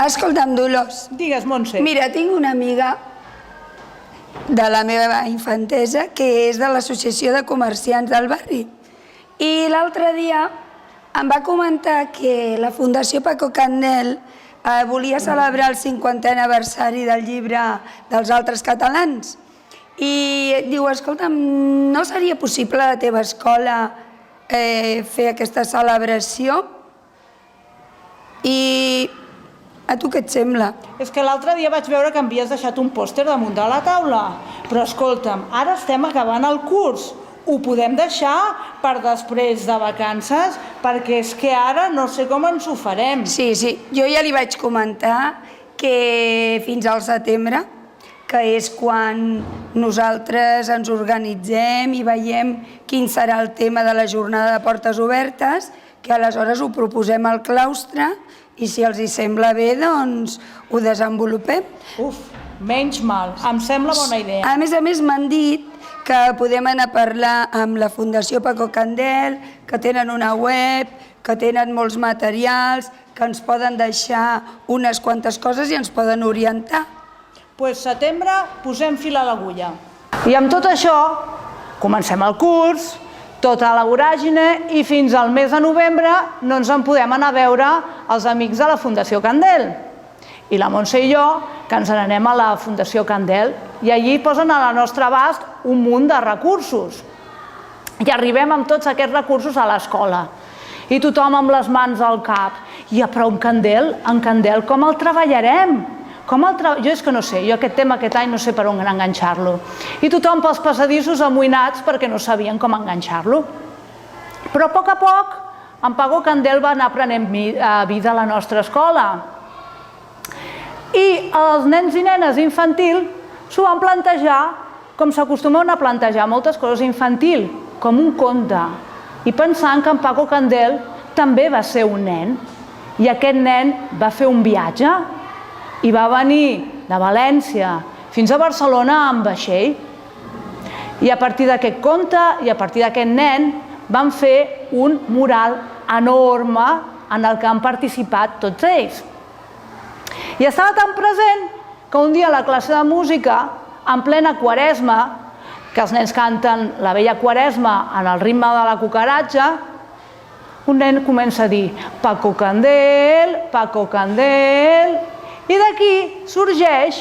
Escolta'm, Dolors. Digues, Montse. Mira, tinc una amiga de la meva infantesa que és de l'Associació de Comerciants del Barri. I l'altre dia em va comentar que la Fundació Paco Candel volia celebrar el 50è aniversari del llibre dels altres catalans. I diu, escolta'm, no seria possible a la teva escola fer aquesta celebració? I a tu què et sembla? És que l'altre dia vaig veure que havies deixat un pòster damunt de la taula. Però escolta'm, ara estem acabant el curs. Ho podem deixar per després de vacances? Perquè és que ara no sé com ens ho farem. Sí, jo ja li vaig comentar que fins al setembre, que és quan nosaltres ens organitzem i veiem quin serà el tema de la jornada de portes obertes, que aleshores ho proposem al claustre i si els hi sembla bé, doncs ho desenvolupem. Uf, menys mal, em sembla bona idea. A més, m'han dit que podem anar a parlar amb la Fundació Paco Candel, que tenen una web, que tenen molts materials, que ens poden deixar unes quantes coses i ens poden orientar. Doncs setembre posem fil a l'agulla. I amb tot això comencem el curs, tota la voràgine i fins al mes de novembre no ens en podem anar a veure els amics de la Fundació Candel. I la Montse i jo, que ens n'anem a la Fundació Candel, i allí posen a la nostra abast un munt de recursos. I arribem amb tots aquests recursos a l'escola. I tothom amb les mans al cap. Però en Candel, com el treballarem? Jo és que no sé, jo aquest tema aquest any no sé per on enganxar-lo. I tothom pels passadissos amoïnats perquè no sabien com enganxar-lo. Però a poc, en Paco Candel va anar prenent vida a la nostra escola. I els nens i nenes infantil s'ho van plantejar com s'acostumen a plantejar moltes coses infantil, com un conte. I pensant que en Paco Candel també va ser un nen. I aquest nen va fer un viatge i va venir de València fins a Barcelona amb vaixell. I a partir d'aquest conte i a partir d'aquest nen van fer un mural enorme en el que han participat tots ells. I estava tan present que un dia a la classe de música, en plena Quaresma, que els nens canten la vella Quaresma en el ritme de la cucaratxa, un nen comença a dir Paco Candel, Paco Candel, i d'aquí sorgeix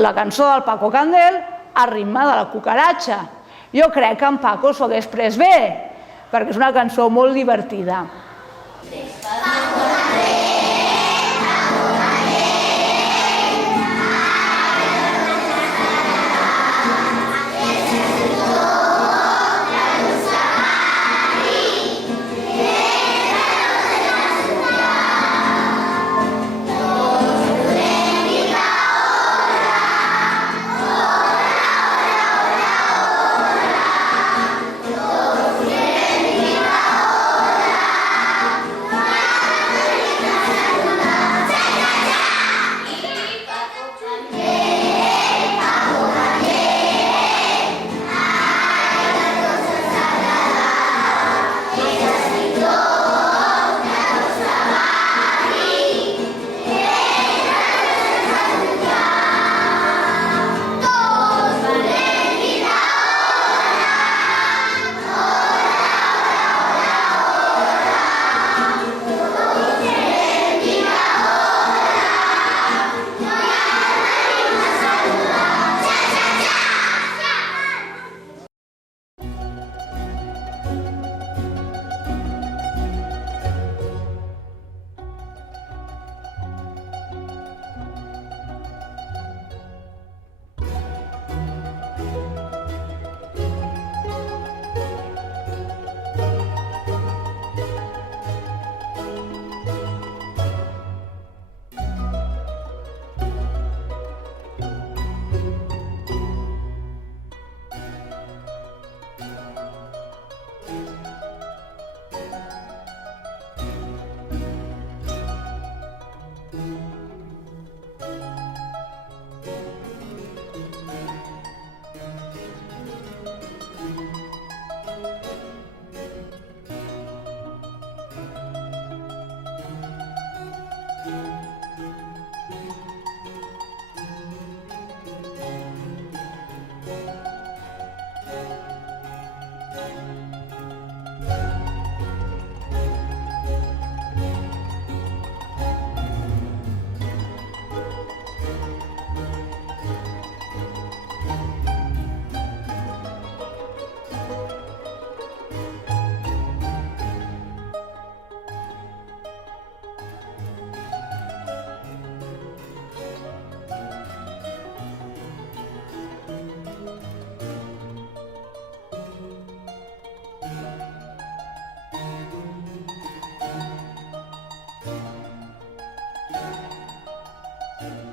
la cançó del Paco Candel al ritme de la cucaratxa. Jo crec que en Paco s'ho hagués pres bé, perquè és una cançó molt divertida. Gràcies.